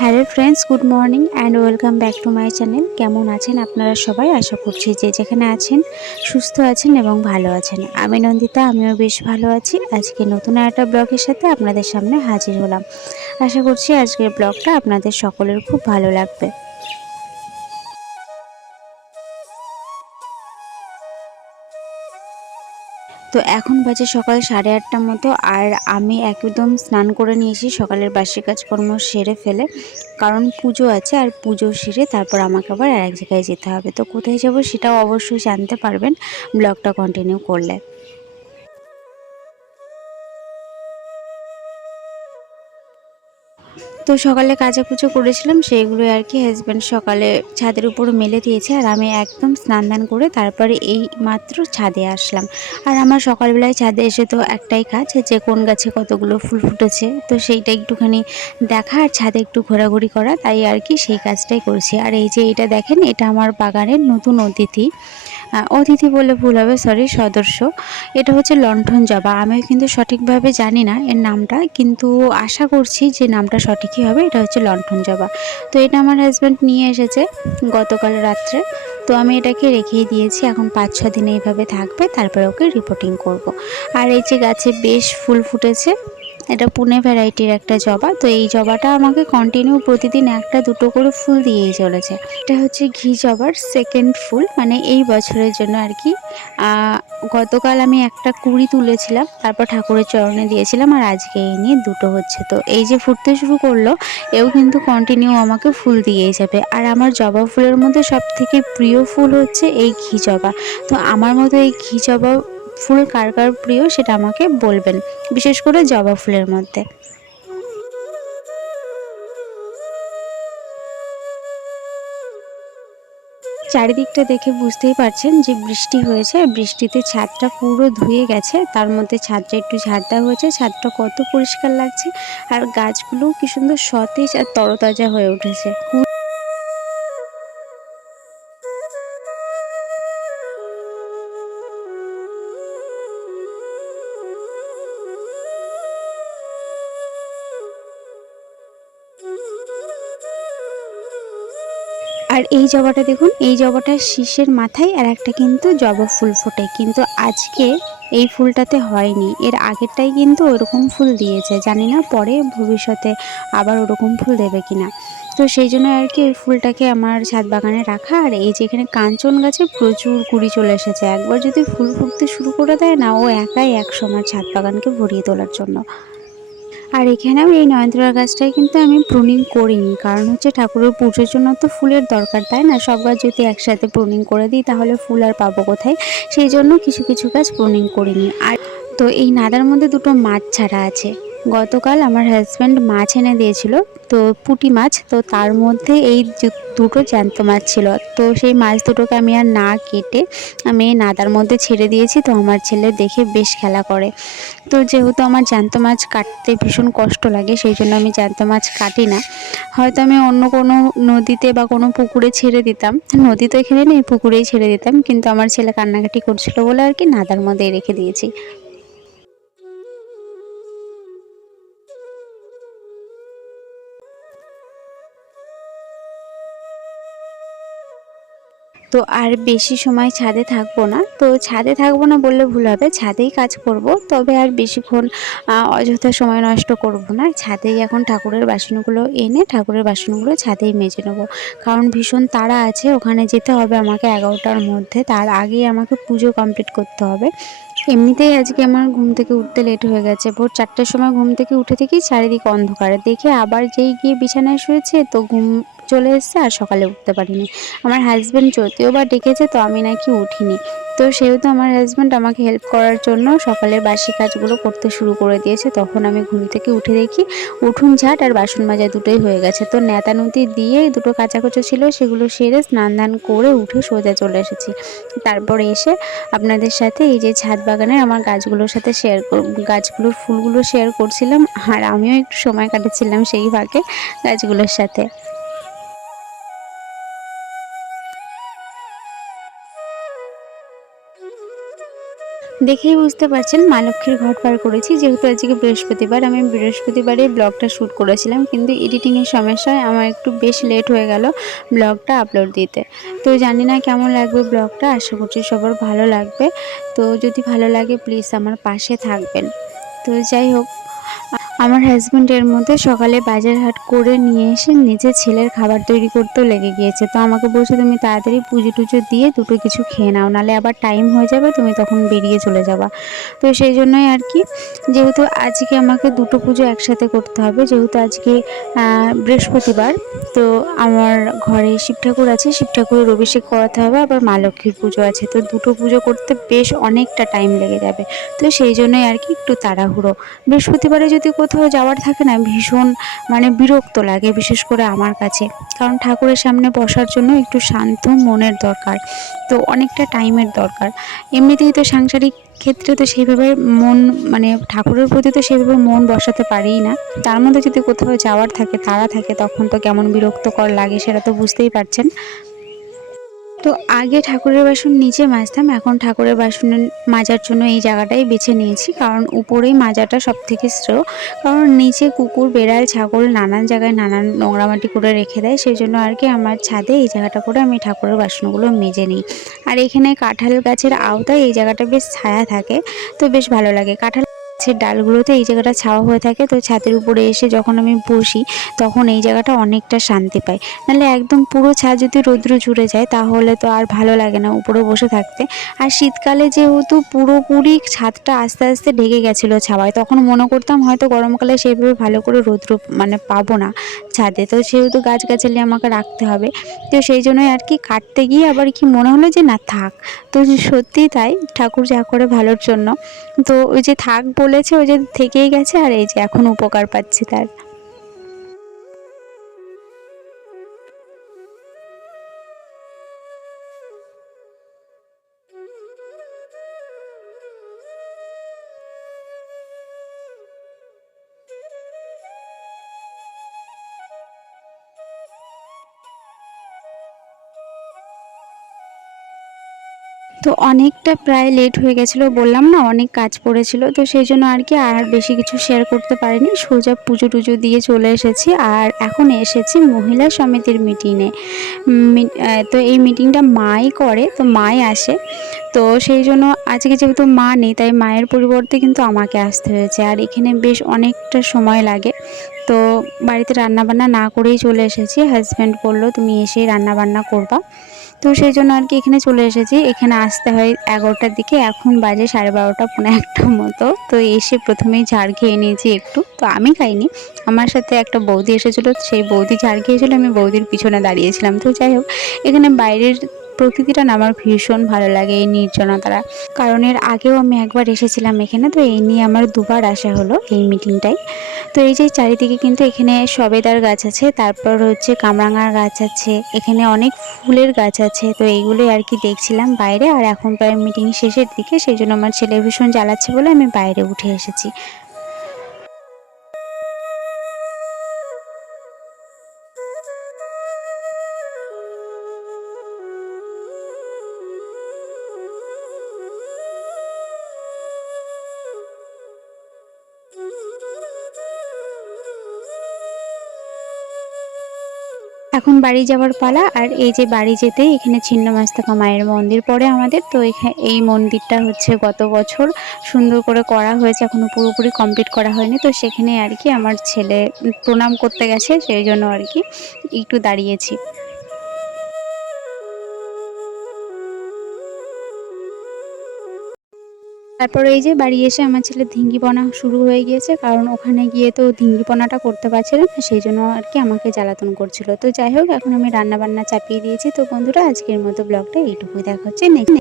Hello friends, good morning and welcome back to my channel. কেমন আছেন আপনারা সবাই? আশা করছি যে যেখানে আছেন সুস্থ আছেন এবং ভালো আছেন। আমি নন্দিতা, আমিও বেশ ভালো আছি। আজকে নতুন একটা ব্লগের সাথে আপনাদের সামনে হাজির হলাম। আশা করছি আজকের ব্লগটা আপনাদের সকলের খুব ভালো লাগবে। তো এখন বাজে সকাল সাড়ে আটটার মতো, আর আমি একদম স্নান করে নিয়েছি, সকালের বাসি কাজকর্ম সেরে ফেলে, কারণ পুজো আছে আর পুজো সেরে তারপর আমাকে আবার আর এক জায়গায় যেতে হবে। তো কোথায় যাব সেটাও অবশ্যই জানতে পারবেন, ব্লগটা কন্টিনিউ করলে। তো সকালে কাজা কুচো করেছিলাম সেইগুলো আর কি হাজব্যান্ড সকালে ছাদের উপর মেলে দিয়েছে, আর আমি একদম স্নান দান করে তারপরে এই মাত্র ছাদে আসলাম। আর আমার সকালবেলায় ছাদে এসে তো একটাই কাজ, যে কোন গাছে কতগুলো ফুল ফুটেছে, তো সেইটা একটুখানি দেখা আর ছাদে একটু ঘোরাঘুরি করা, তাই আর কি সেই কাজটাই করছি। আর এই যে এটা দেখেন, এটা আমার বাগানের নতুন অতিথি। অতিথি বলে ভুল হবে সরি সদস্য। এটা হচ্ছে লণ্ঠন জবা। আমিও কিন্তু সঠিকভাবে জানি না এর নামটা, কিন্তু আশা করছি যে নামটা সঠিকই হবে। এটা হচ্ছে লণ্ঠন জবা। তো এটা আমার হাজব্যান্ড নিয়ে এসেছে গতকাল রাত্রে। তো আমি এটাকে রেখেই দিয়েছি। এখন পাঁচ, ছ দিন এইভাবে থাকবে। তারপরে ওকে রিপোর্টিং করব। আর এই যে গাছে বেশ ফুল ফুটেছে এটা পুনে ভ্যারাইটির একটা জবা। তো এই জবাটা আমাকে কন্টিনিউ প্রতিদিন একটা দুটো করে ফুল দিয়েই চলেছে। এটা হচ্ছে ঘি জবার সেকেন্ড ফুল মানে এই বছরের জন্য আর কি। গতকাল আমি একটা কুড়ি তুলেছিলাম, তারপর ঠাকুরের চরণে দিয়েছিলাম, আর আজকে এই নিয়ে দুটো হচ্ছে। তো এই যে ফুটতে শুরু করল, এও কিন্তু কন্টিনিউ আমাকে ফুল দিয়েই যাবে। আর আমার জবা ফুলের মধ্যে সব থেকে প্রিয় ফুল হচ্ছে এই ঘি জবা। তো আমার মতো এই ঘি জবা ফুল কার কার প্রিয় সেটা আমাকে বলবেন, বিশেষ করে জবা ফুলের মধ্যে। চারিদিকটা দেখে বুঝতেই পারছেন যে বৃষ্টি হয়েছে, বৃষ্টিতে ছাদটা পুরো ধুয়ে গেছে, তার মধ্যে ছাদটা একটু ঝাড় দেওয়া হয়েছে, ছাদটা কত পরিষ্কার লাগছে, আর গাছগুলোও কি সুন্দর সতেজ আর তরতাজা হয়ে উঠেছে। আর এই জবাটা দেখুন, এই জবাটার শীষের মাথায় আর একটা কিন্তু জবা ফুল ফোটে। কিন্তু আজকে এই ফুলটাতে হয়নি। এর আগেরটাই কিন্তু ওরকম ফুল দিয়েছে। জানি না পরে, ভবিষ্যতে আবার ওরকম ফুল দেবে কিনা। তো সেই জন্য আর কি ওই ফুলটাকে আমার ছাদ বাগানে রাখা। আর এই যে এখানে কাঞ্চন গাছে প্রচুর কুড়ি চলে এসেছে। একবার যদি ফুল ফুটতে শুরু করে দেয় না, ও একাই এক সময় ছাদ বাগানকে ভরিয়ে তোলার জন্য। আর এখানেও এই নয়নতলার গাছটাই কিন্তু আমি প্রুনিং করিনি। কারণ হচ্ছে ঠাকুরের পুজোর জন্য তো ফুলের দরকার, তাই না? সব গাছ যদি একসাথে প্রুনিং করে দিই, তাহলে ফুল আর পাবো কোথায়? সেই জন্য কিছু কিছু গাছ প্রুনিং করিনি। আর তো এই নাদার মধ্যে দুটো মাছ ছাড়া আছে। গতকাল আমার হাজব্যান্ড মাছ এনে দিয়েছিল, তো পুঁটি মাছ, তো তার মধ্যে এই দুটো জ্যান্ত মাছ ছিল। তো সেই মাছ দুটোকে আমি আর না কেটে আমি নাদার মধ্যে ছেড়ে দিয়েছি, তো আমার ছেলে দেখে বেশ খেলা করে। তো যেহেতু আমার জ্যান্ত মাছ কাটতে ভীষণ কষ্ট লাগে, সেই জন্য আমি জ্যান্ত মাছ কাটি না। হয়তো আমি অন্য কোনো নদীতে বা কোনো পুকুরে ছেড়ে দিতাম। নদী তো এখানে নেই, পুকুরেই ছেড়ে দিতাম, কিন্তু আমার ছেলে কান্নাকাটি করছিল বলে আর কি নাদার মধ্যে রেখে দিয়েছি। তো আর বেশি সময় ছাদে থাকব না। তো ছাদে থাকব না বললে ভুল হবে, ছাদেই কাজ করব। তবে আর বেশিক্ষণ অযথা সময় নষ্ট করব না। ছাদেই এখন ঠাকুরের বাসনগুলো এনে ঠাকুরের বাসনগুলো ছাদেই মেজে নেব। কারণ ভীষণ তাড়া আছে, ওখানে যেতে হবে আমাকে এগারোটার মধ্যে। তার আগেই আমাকে পুজো কমপ্লিট করতে হবে। এমনিতেই আজকে আমার ঘুম থেকে উঠতে লেট হয়ে গেছে। ভোর চারটের সময় ঘুম থেকে উঠে থেকেই চারিদিক অন্ধকার। দেখে আবার যেই গিয়ে বিছানায় শুয়েছে, তো ঘুম চলে এসছে আর সকালে উঠতে পারিনি। আমার হাজব্যান্ড যদিও বা ডেকেছে তো আমি নাকি উঠিনি। তো সেহেতু আমার হাজব্যান্ড আমাকে হেল্প করার জন্য সকালের বাসি কাজগুলো করতে শুরু করে দিয়েছে। তখন আমি ঘুম থেকে উঠে দেখি উঠুন ঝাট আর বাসন মাজা দুটোই হয়ে গেছে। তো নেতানুতি দিয়ে দুটো কাচাকুচো ছিল, সেগুলো সেরে স্নান ধান করে উঠে সোজা চলে এসেছি। তারপরে এসে আপনাদের সাথে এই যে ছাদ বাগানের আমার গাছগুলোর সাথে শেয়ার গাছগুলোর ফুলগুলো শেয়ার করছিলাম। আর আমিও একটু সময় কাটাচ্ছিলাম সেই ভাগে গাছগুলোর সাথে। দেখেই বুঝতে পারছেন, মা লক্ষ্মীর ঘট পার করেছি। যেহেতু আজকে বৃহস্পতিবার, আমি বৃহস্পতিবারে ব্লগটা শ্যুট করেছিলাম, কিন্তু এডিটিংয়ের সমস্যায় আমার একটু বেশ লেট হয়ে গেল ব্লগটা আপলোড দিতে। তো জানি না কেমন লাগবে ব্লগটা, আশা করছি সবার ভালো লাগবে। তো যদি ভালো লাগে, প্লিজ আমার পাশে থাকবেন। তো যাই হোক আমার হাজব্যান্ড এর মধ্যে সকালে বাজার হাট করে নিয়ে এসে নিজে ছেলের খাবার তৈরি করতেও লেগে গিয়েছে। তো আমাকে বলছে, তুমি তাড়াতাড়ি পুজো টুজো দিয়ে দুটো কিছু খেয়ে নাও, নালে আবার টাইম হয়ে যাবে, তুমি তখন বেরিয়ে চলে যাবা। তো সেই জন্যই আর কি, যেহেতু আজকে আমাকে দুটো পুজো একসাথে করতে হবে, যেহেতু আজকে বৃহস্পতিবার তো আমার ঘরে শিব ঠাকুর আছে শিব ঠাকুরের অভিষেক করাতে হবে, আবার মা লক্ষ্মীর পুজো আছে। তো দুটো পুজো করতে বেশ অনেকটা টাইম লেগে যাবে। তো সেই জন্যই আর কি একটু তাড়াহুড়ো। বৃহস্পতিবারে যদি কোথাও যাওয়ার থাকে না, ভীষণ মানে বিরক্ত লাগে, বিশেষ করে আমার কাছে। কারণ ঠাকুরের সামনে বসার জন্য একটু শান্ত মনের দরকার। তো অনেকটা টাইমের দরকার। এমনিতেই তো সাংসারিক ক্ষেত্রে তো সেইভাবে মন মানে ঠাকুরের প্রতি তো সেইভাবে মন বসাতে পারিই না। তার মধ্যে যদি কোথাও যাওয়ার থাকে, তারা থাকে, তখন তো কেমন বিরক্তকর লাগে, সেটা তো বুঝতেই পারছেন। তো আগে ঠাকুরের বাসন নিচে মাজতাম, এখন ঠাকুরের বাসন মাজার জন্য এই জায়গাটাই বেছে নিয়েছি। কারণ উপরেই মাজাটা সব থেকে শ্রেয়। কারণ নিচে কুকুর, বেড়াল, ছাগল নানান জায়গায় নানান নোংরামাটি করে রেখে দেয়। সেই জন্য আর কি আমার ছাদে এই জায়গাটা করে আমি ঠাকুরের বাসনগুলো মেজে নিই। আর এখানে কাঁঠাল গাছের আওতায় এই জায়গাটা বেশ ছায়া থাকে, তো বেশ ভালো লাগে। কাঁঠাল গাছের ডালগুলোতে এই জায়গাটা ছাওয়া হয়ে থাকে। তো ছাদের উপরে এসে যখন আমি বসি, তখন এই জায়গাটা অনেকটা শান্তি পাই। নাহলে একদম পুরো ছাদ যদি রৌদ্র জুড়ে যায়, তাহলে তো আর ভালো লাগে না উপরে বসে থাকতে। আর শীতকালে যেহেতু পুরোপুরি ছাদটা আস্তে আস্তে ঢেকে গেছিল ছাওয়ায়, তখন মনে করতাম হয়তো গরমকালে সেইভাবে ভালো করে রৌদ্র মানে পাবো না ছাদে। তো সেহেতু গাছগাছালি আমাকে রাখতে হবে। তো সেই জন্যই আর কি কাটতে গিয়ে আবার কি মনে হলো যে না থাক। তো সত্যিই তাই, ঠাকুর যা করে ভালোর জন্য। তো ওই যে থাক বলেছে ওই যে থেকেই গেছে আর এই যে এখন উপকার পাচ্ছি তার। তো অনেকটা প্রায় লেট হয়ে গেছিল, বললাম না অনেক কাজ পড়েছিল, তো সেই জন্য আর কি আর বেশি কিছু শেয়ার করতে পারিনি। সোজা পুজো টুজো দিয়ে চলে এসেছি আর এখন এসেছি মহিলা সমিতির মিটিংয়ে তো এই মিটিংটা মাই করে, তো মাই আসে। তো সেই জন্য আজকে যেহেতু মা নেই, তাই মায়ের পরিবর্তে কিন্তু আমাকে আসতে হয়েছে। আর এখানে বেশ অনেকটা সময় লাগে। তো বাড়িতে রান্নাবান্না না করেই চলে এসেছি। হাজব্যান্ড বলল, তুমি এসে রান্নাবান্না করবা। তো সেই জন্য আর কি এখানে চলে এসেছি। এখানে আসতে হয় এগারোটার দিকে। এখন বাজে সাড়ে বারোটা পনেরো একটা মতো। তো এসে প্রথমেই ঝাড় খেয়ে নিয়েছি একটু। তো আমি খাইনি। আমার সাথে একটা বৌদি এসেছিল। সেই বৌদি ঝাড় খেয়েছিলো। আমি বৌদির পিছনে দাঁড়িয়েছিলাম। তো যাই হোক, এখানে বাইরের প্রকৃতিটা আমার ভীষণ ভালো লাগে, এই নির্জনতারা কারণ এর আগেও আমি একবার এসেছিলাম এখানে। তো এই নিয়ে আমার দুবার আসা হলো এই মিটিংটাই তো এই যে চারিদিকে কিন্তু এখানে সবেদার গাছ আছে, তারপর হচ্ছে কামরাঙার গাছ আছে, এখানে অনেক ফুলের গাছ আছে, তো এইগুলোই আর কি দেখছিলাম বাইরে আর এখন প্রায় মিটিং শেষের দিকে, সেই জন্য আমার ছেলে ভীষণ জ্বালাচ্ছে বলে আমি বাইরে উঠে এসেছি। এখন বাড়ি যাওয়ার পালা, আর এই যে বাড়ি যেতে এখানে ছিন্ন ছিন্নমাস্তাকা মায়ের মন্দির পড়ে আমাদের। তো এখানে এই মন্দিরটা হচ্ছে গত বছর সুন্দর করে করা হয়েছে এখনও পুরোপুরি কমপ্লিট করা হয়নি। তো সেখানে আর কি আমার ছেলে প্রণাম করতে গেছে, সেই জন্য আর কি একটু দাঁড়িয়েছি। তারপর এই যে বাড়ি এসে আমার ছেলে ধিঙ্গিপনা শুরু হয়ে গিয়েছে, কারণ ওখানে গিয়ে তো ধিঙ্গিপনাটা করতে পারছিল না, সেই জন্য আর কি আমাকে জ্বালাতন করছিল। তো যাই হোক, এখন আমি রান্না বান্না চাপিয়ে দিয়েছি। তো বন্ধুরা, আজকের মতো ব্লগটা এইটুকুই। দেখা হচ্ছে নেক্সট